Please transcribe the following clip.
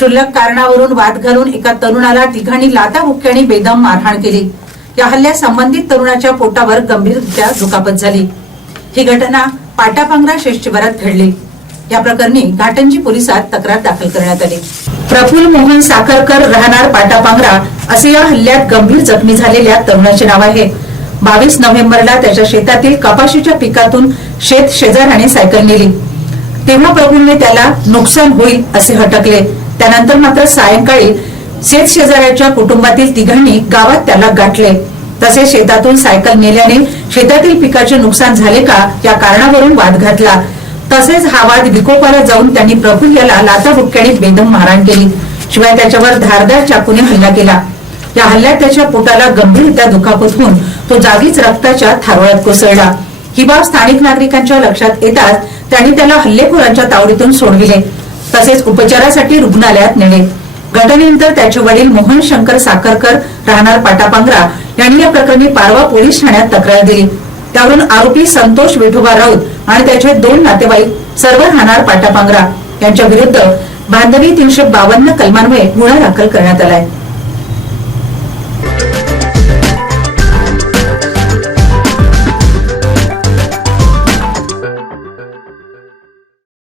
क्षुल्लक कारणावरून वाद घालून एका तरुणाला तिघांनी लाता मुक्क्याने बेदम मारहाण केली. या हल्ल्यात संबंधित तरुणाच्या पोटावर गंभीररित्या दुखापत झाली. ही घटना पाटापांगरा शेष्टीवरात घडली. या प्रकरणी घाटंजी पोलिसात तक्रार दाखल करण्यात आली. प्रफुल मोहन साखरकर राहणार पाटापांगरा असे या हल्ल्यात गंभीर जखमी झालेल्या तरुणाचे नाव आहे. बावीस नोव्हेंबरला त्याच्या शेतातील कपाशीच्या पिकातून शेत शेजाऱ्याने सायकल नेली. तेव्हा प्रभूंनी त्याला नुकसान होईल असे हटकले. त्यानंतर मात्र सायंकाळी शेत शेजाऱ्याच्या कुटुंबातील तिघांनी गावात त्याला गाठले. तसेच शेतातून सायकल नेल्याने शेतातील पिकाचे नुकसान झाले का या कारणावरून वाद घातला. तसेच हा वाद विकोपाला जाऊन त्यांनी प्रभू याला लाथाबुक्क्याने बेदम मारहाण केली. शिवाय त्याच्यावर धारदार चाकूने हल्ला केला. या हल्ल्यात त्याच्या पोटाला गंभीररित्या दुखापत होऊन तो जागीच रक्ताच्या थारोळ्यात कोसळला. ही बाब स्थानिक नागरिकांच्या लक्षात येताच त्यांनी त्याला हल्लेखोरांच्या तावडीतून सोडविले. तसेच उपचारासाठी रुग्णालयात नेले. घटनेनंतर त्याचे वडील मोहन शंकर साखरकर राहणार पाटापांगरा यांनी या प्रकरणी पारवा पोलीस ठाण्यात तक्रार दिली. त्यावरून आरोपी संतोष विठोबा राऊत आणि त्याचे दोन नातेवाईक सर्व राहणार पाटापांगरा यांच्या विरुद्ध बांधवी तीनशे बावन्न कलमांमुळे गुन्हा दाखल करण्यात आलाय.